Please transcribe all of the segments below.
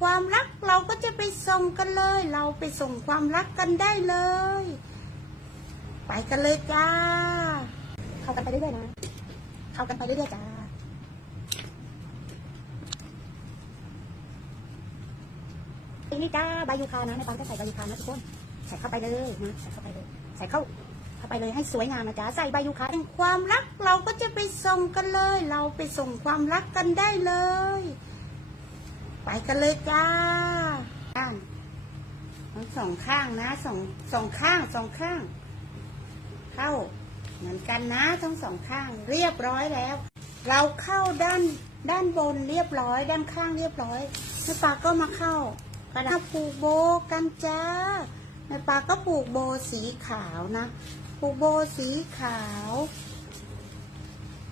ความรักเราก็จะไปส่งกันเลย เราไปส่งความรักกันได้เลย ไปกันเลยจ้า เข้ากันไปเรื่อยๆนะ เข้ากันไปเรื่อยๆจ้า นี่จ้าใบยูคานะในปังจะใส่ใบยูคานะทุกคน ใส่เข้าไปเลยนะใส่เข้าไปเลย ใส่เข้าเข้าไปเลยให้สวยงามนะจ๊ะ ใส่ใบยูคาเป็นความรักเราก็จะไปส่งกันเลย เราไปส่งความรักกันได้เลย ไปกันเลยจ้าด้านทั้งสองข้างนะสองสองข้างสองข้าง เข้าเหมือนกันนะทั้งสองข้างเรียบร้อยแล้ว เราเข้าด้านด้านบนเรียบร้อย ด้านข้างเรียบร้อยแม่ปาก็มาเข้ากระดาษผูกโบกันจ้าแม่ปาก็ผูกโบสีขาวนะ ผูกโบสีขาว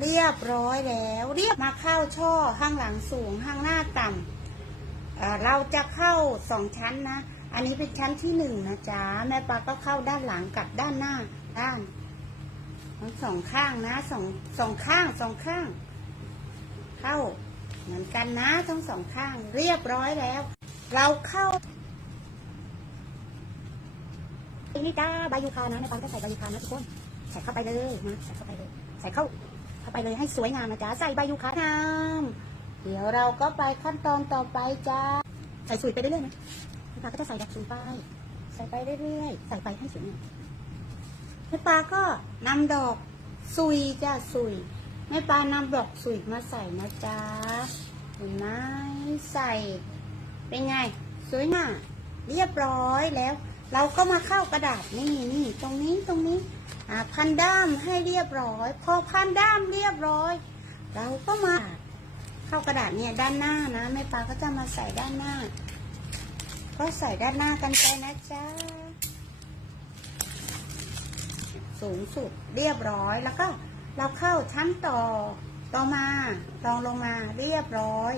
เรียบร้อยแล้ว เรียบมาเข้าช่อข้างหลังสูงข้างหน้าต่ำ เราจะเข้าสองชั้นนะ อันนี้เป็นชั้นที่หนึ่งนะจ๊ะ แม่ปาก็เข้าด้านหลังกับด้านหน้า ด้านทั้งสองข้างนะสองสองข้างสองข้าง เข้าเหมือนกันนะทั้งสองข้างเรียบร้อยแล้ว เราเข้าอนี่จ้าใบยูคานะในปังจะใส่ใบยูคานะทุกคนใส่เข้าไปเลยนะใส่เข้าไปเลย ใส่เข้าเข้าไปเลยให้สวยงามนะจ๊ะใส่ใบยูคางาม เดี๋ยวเราก็ไปขั้นตอนต่อไปจ้า ใส่สุยไปเรื่อยๆนะในปังก็จะใส่ดอกสุยไป ใส่ไปเรื่อยๆ ใส่ไปให้สวยงามแม่ปาก็นำดอกสุยจ้าสุยแม่ปานำดอกสุยมาใส่นะจ๊ะเห็นไหมใส่ เป็นไง สวยงามเรียบร้อยแล้ว เราก็มาเข้ากระดาษนี่นี่ตรงนี้ตรงนี้อ่าพันด้ามให้เรียบร้อย พอพันด้ามเรียบร้อย เราก็มา ข้ากระดาษเนี่ยด้านหน้านะแม่ปาก็จะมาใส่ด้านหน้า ก็ใส่ด้านหน้ากันไปนะจ๊ะสูงสุดเรียบร้อยแล้วก็เราเข้าชั้นต่อต่อมาลองลงมาเรียบร้อย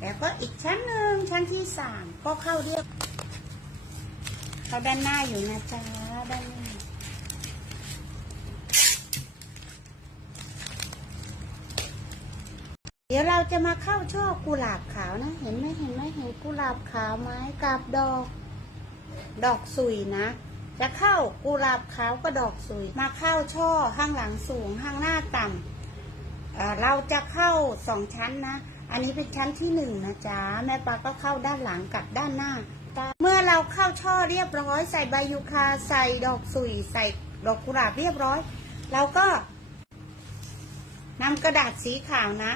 แล้วก็อีกชั้นหนึ่งชั้นที่สามก็เข้าเรียบเข้าด้านหน้าอยู่นะจ๊ะด้านหน้า เดี๋ยวเราจะมาเข้าช่อกุหลาบขาวนะ เห็นไหมเห็นไหมเห็นกุหลาบขาวไหมกับดอก ดอกสุยนะ จะเข้ากุหลาบขาวก็ดอกสุย มาเข้าช่อข้างหลังสูงข้างหน้าต่ำเเราจะเข้าสองชั้นนะ อันนี้เป็นชั้นที่หนึ่งนะจ๊ะแม่ปาก็เข้าด้านหลังกับด้านหน้า เมื่อเราเข้าช่อเรียบร้อย ใส่ใบยูคาใส่ดอกสุยใส่ดอกกุหลาบเรียบร้อย เราก็นำกระดาษสีขาวนะ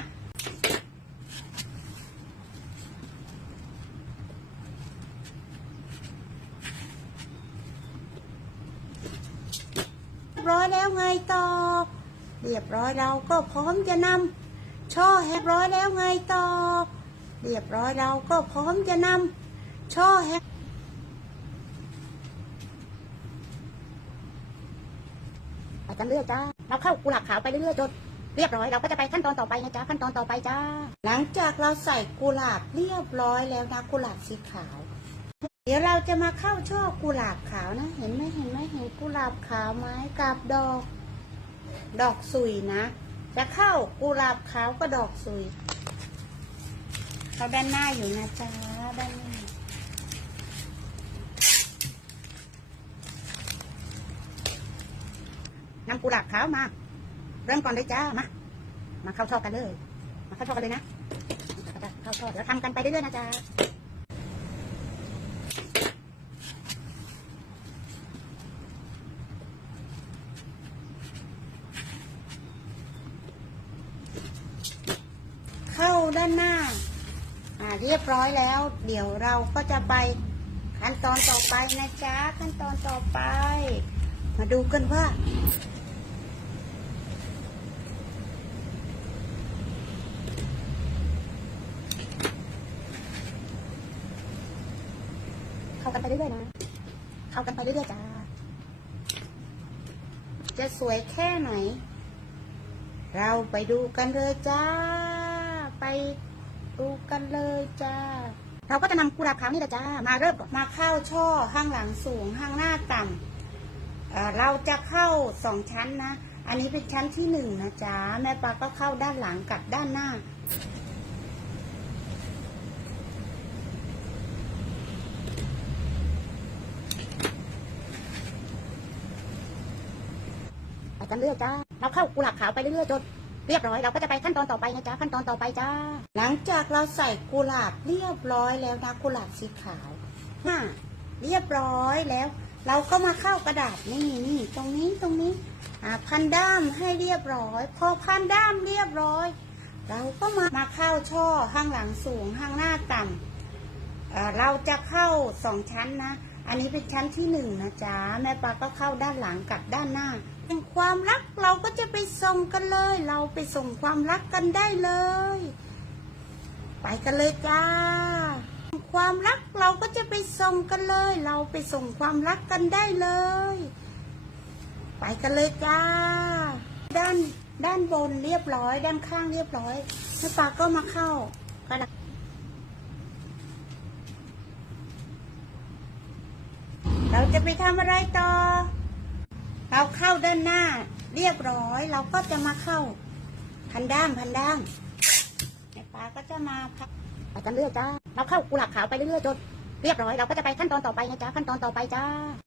เรียบร้อยแล้วไงต่อ เรียบร้อยเราก็พร้อมจะนำช่อเรียบร้อยแล้วไงต่อ เรียบร้อยเราก็พร้อมจะนำช่อแฮไปกันเรื่อยจ้าเราเข้ากุหลาบขาวไปเรื่อยๆจนเรียบร้อยเราก็จะไปขั้นตอนต่อไปนะจ๊ะขั้นตอนต่อไปจ้า หลังจากเราใส่กุหลาบเรียบร้อยแล้วนะกุหลาบสีขาว เดี๋ยวเราจะมาเข้าช่อกุหลาบขาวนะ เห็นไหมเห็นไหมเห็นกุหลาบขาวไหมกับดอก ดอกสุยนะ จะเข้ากุหลาบขาวก็ดอกสุยเขาด้านหน้าอยู่นะจ๊ะด้านหน้านำกุหลาบขาวมา เริ่มก่อนเลยจ้ามา มาเข้าช่อกันเลย มาเข้าช่อกันเลยนะ เข้าช่อเดี๋ยวทำกันไปเรื่อยๆนะจ๊ะ เข้า ด้านหน้า อ่าเรียบร้อยแล้ว เดี๋ยวเราก็จะไปขั้นตอนต่อไปนะจ๊ะขั้นตอนต่อไป มาดูกันว่า เข้ากันไปเรื่อยๆนะ เข้ากันไปเรื่อยๆจ้าจะสวยแค่ไหน เราไปดูกันเลยจ้า ไปดูกันเลยจ้า เราก็จะนำกุหลาบขาวนี่แหละจ้า มาเริ่มมาเข้าช่อห้างหลังสูงห้างหน้าต่ำเอ่อเราจะเข้าสองชั้นนะ อันนี้เป็นชั้นที่หนึ่งนะจ้าแม่ปลาก็เข้าด้านหลังกับด้านหน้า ไปกันเรื่อยจ้า เราเข้ากุหลาบขาวไปเรื่อยๆจน เรียบร้อยเราก็จะไปขั้นตอนต่อไปนะจ๊ะขั้นตอนต่อไปจ้า หลังจากเราใส่กุหลาบเรียบร้อยแล้วนะกุหลาบสีขาวน่ะเรียบร้อยแล้ว เราก็มาเข้ากระดาษนี่นี่ตรงนี้ตรงนี้อ่าพันด้ามให้เรียบร้อย พอพันด้ามเรียบร้อย เราก็มามาเข้าช่อข้างหลังสูงข้างหน้าต่ำเอ่อเราจะเข้าสองชั้นนะ อันนี้เป็นชั้นที่หนึ่งนะจ๊ะแม่ปลาก็เข้าด้านหลังกับด้านหน้า เป็นความรักเราก็จะไปส่งกันเลย เราไปส่งความรักกันได้เลย ไปกันเลยจ้า ความรักเราก็จะไปส่งกันเลย เราไปส่งความรักกันได้เลย ไปกันเลยจ้า ด้านด้านบนเรียบร้อย ด้านข้างเรียบร้อยแม่ปลาก็มาเข้ากระดาษเราจะไปทำอะไรต่อ เราเข้าด้านหน้าเรียบร้อย เราก็จะมาเข้าพันด้ามพันด้ามแม่ปลาก็จะมาพักไปกันเรื่อยจ้า เราเข้ากุหลาบขาวไปเรื่อยๆจนเรียบร้อยเราก็จะไปขั้นตอนต่อไปนะจ๊ะขั้นตอนต่อไปจ้า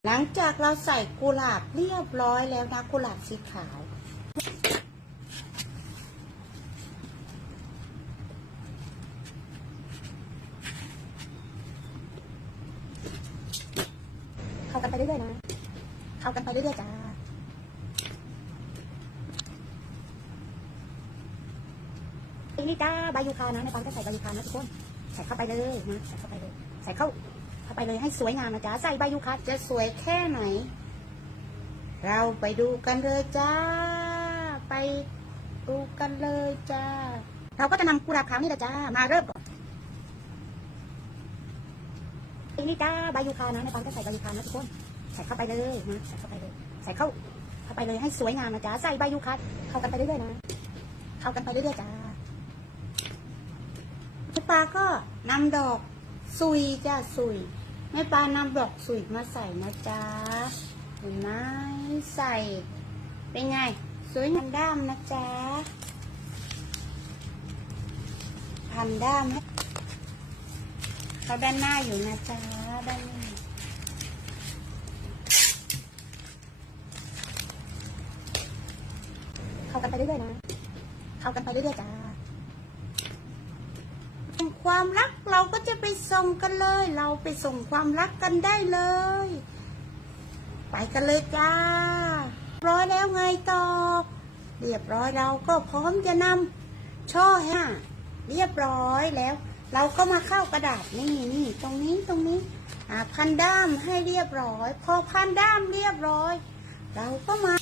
หลังจากเราใส่กุหลาบเรียบร้อยแล้วนะกุหลาบสีขาว เข้ากันไปเรื่อยๆนะ เข้ากันไปเรื่อยๆจ้า นี่จ้าใบยูคานะในปั๊มก็ใส่ใบยูคานะทุกคนใส่เข้าไปเลยนะใส่เข้าไปเลยใส่เข้าเข้าไปเลยให้สวยงามนะจ๊ะใส่ใบยูคาจะสวยแค่ไหน เราไปดูกันเลยจ้า ไปดูกันเลยจ้า เราก็จะนำกุหลาบขาวนี่แหละจ้ามาเริ่มก่อนนี่จ้าใบยูคานะในปั๊มก็ใส่ใบยูคานะทุกคนใส่เข้าไปเลยนะใส่เข้าไปเลยใส่เข้าเข้าไปเลยให้สวยงามนะจ๊ะใส่ใบยูคาเข้ากันไปเรื่อยๆนะเข้ากันไปเรื่อยๆจ้า ปาก็นำดอกสุยจ้าสุยแม่ปานำดอกสุยมาใส่นะจ๊ะเห็นไหมใส่ เป็นไง สวยงามด้ามนะจ๊ะพันด้ามเขาด้านหน้าอยู่นะจ๊ะด้านหน้าเข้ากันไปเรื่อยๆนะ เข้ากันไปเรื่อยๆจ้า ความรักเราก็จะไปส่งกันเลย เราไปส่งความรักกันได้เลย ไปกันเลยจ้าร้อยแล้วไงต่อเรียบร้อยเราก็พร้อมจะนำช่อแห้เรียบร้อยแล้ว เราก็มาเข้ากระดาษนี่นี่ตรงนี้ตรงนี้อ่าพันด้ามให้เรียบร้อย พอพันด้ามเรียบร้อย เราก็มา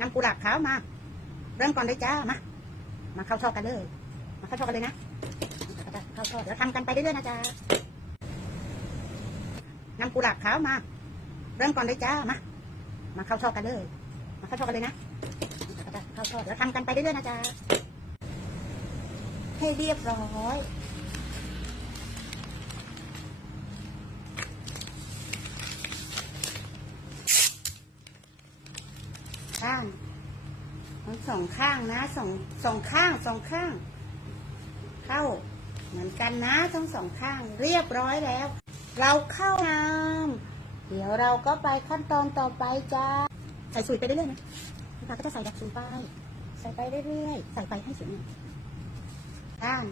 นำกุหลาบขาวมา เริ่ม ก่อนเลยจ้า มา มาเข้าช่อกันเลย มาเข้าช่อกันเลยนะ เข้าช่อเดี๋ยวทำกันไปเรื่อยๆนะจ๊ะนำกุหลาบขาวมา เริ่มก่อนเลยจ้า มา มาเข้าช่อกันเลย มาเข้าช่อกันเลยนะ เข้าช่อเดี๋ยวทำกันไปเรื่อยๆนะจ๊ะให้เรียบร้อย สองข้างนะสองสองข้างสองข้าง เข้า เหมือนกันนะทั้งสองข้างเรียบร้อยแล้ว เราเข้าน้ำเดี๋ยวเราก็ไปขั้นตอนต่อไปจ้าใส่สุยไปเรื่อยๆนะพี่ปาก็จะใส่ดักสุยไปใส่ไปเรื่อยๆใส่ไปให้สวยงามข้าง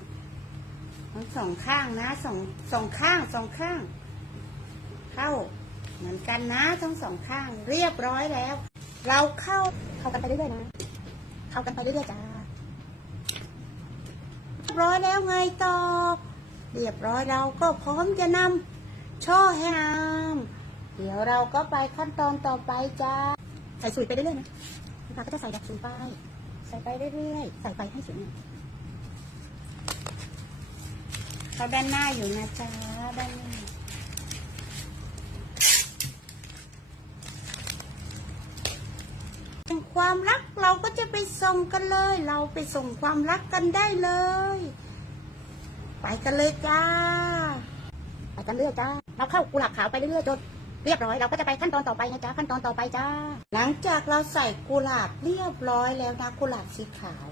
ทั้งสองข้างนะสองสองข้างสองข้าง เข้า เหมือนกันนะทั้งสองข้าง เรียบร้อยแล้ว เราเข้าเข้ากันไปเรื่อยๆนะ เข้ากันไปเรื่อยๆจ้าเรียบร้อยแล้วไงต่อ เรียบร้อยเราก็พร้อมจะนำช่อให้น้ำเดี๋ยวเราก็ไปขั้นตอนต่อไปจ้าใส่สุยไปเรื่อยๆนะพี่ปาก็จะใส่ดักสุยไป ใส่ไปเรื่อยๆ ใส่ไปให้สวยงามเขาด้านหน้าอยู่นะจ๊ะด้านหน้า เป็น ความรักเราก็จะไปส่งกันเลย เราไปส่งความรักกันได้เลย ไปกันเลยจ้า ไปกันเรื่อยจ้า เราเข้ากุหลาบขาวไปเรื่อยๆจนเรียบร้อยเราก็จะไปขั้นตอนต่อไปนะจ๊ะขั้นตอนต่อไปจ้า หลังจากเราใส่กุหลาบเรียบร้อยแล้วนะกุหลาบสีขาว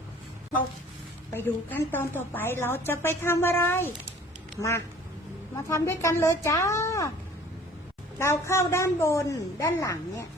เราไปดูขั้นตอนต่อไปเราจะไปทำอะไร มา มาทำด้วยกันเลยจ้า เราเข้าด้านบนด้านหลังเนี่ย